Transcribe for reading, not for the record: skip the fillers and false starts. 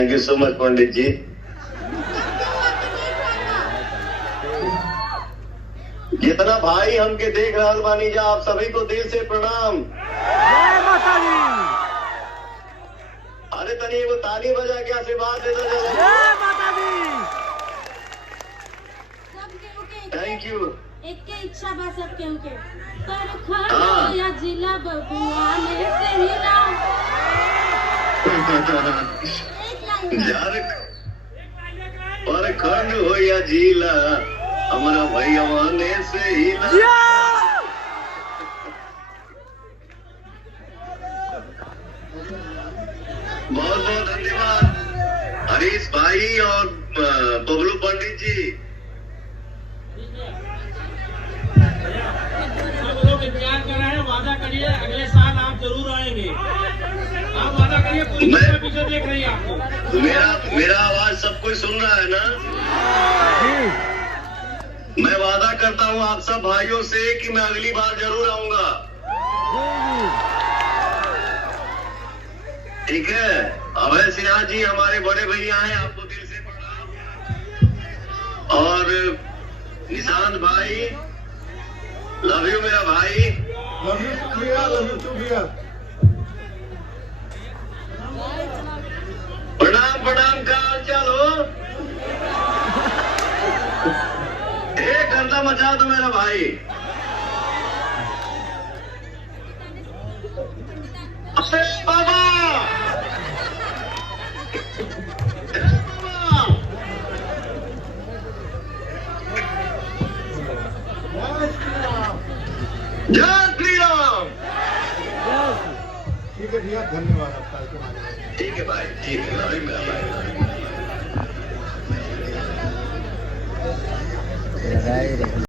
Thank you so much पंडित जी। जितना भाई हमके देख रहा बानी जा, आप सभी को दिल से प्रणाम। जय माता दी। अरे तनी वो ताली बजा के आशीर्वाद दे दो। जय माता दी। Thank you. एक के इच्छा बा सब केहू के पर खड़ो या जिला बबुआ ने से हिला। यार पर खंड हो या जिला हमारा भैया ने से हिला। बहुत बहुत धन्यवाद हरीश भाई और बबलू पंडित जी। सब लोग इंतजार कर रहे हैं, वादा करिए अगले साल आप जरूर आएंगे। आप वादा करिए, पूरी दुनिया पीछे देख रही है आपको। मेरा आवाज सब कोई सुन रहा है ना? मैं वादा करता हूँ आप सब भाइयों से कि मैं अगली बार जरूर आऊंगा। ठीक है। अभय सिन्हा जी हमारे बड़े भैया हैं, आपको दिल से प्रणाम। और निशांत भाई, लव यू मेरा भाई। लव यू टू भैया, लव यू टू भैया। प्रणाम प्रणाम, का हाल चाल हो? एक घंटा मचा दो मेरा भाई। अरे बाबा जय श्री राम। ठीक है भैया, धन्यवाद आपका। ठीक है भाई, ठीक है। लव यू मेरा भाई।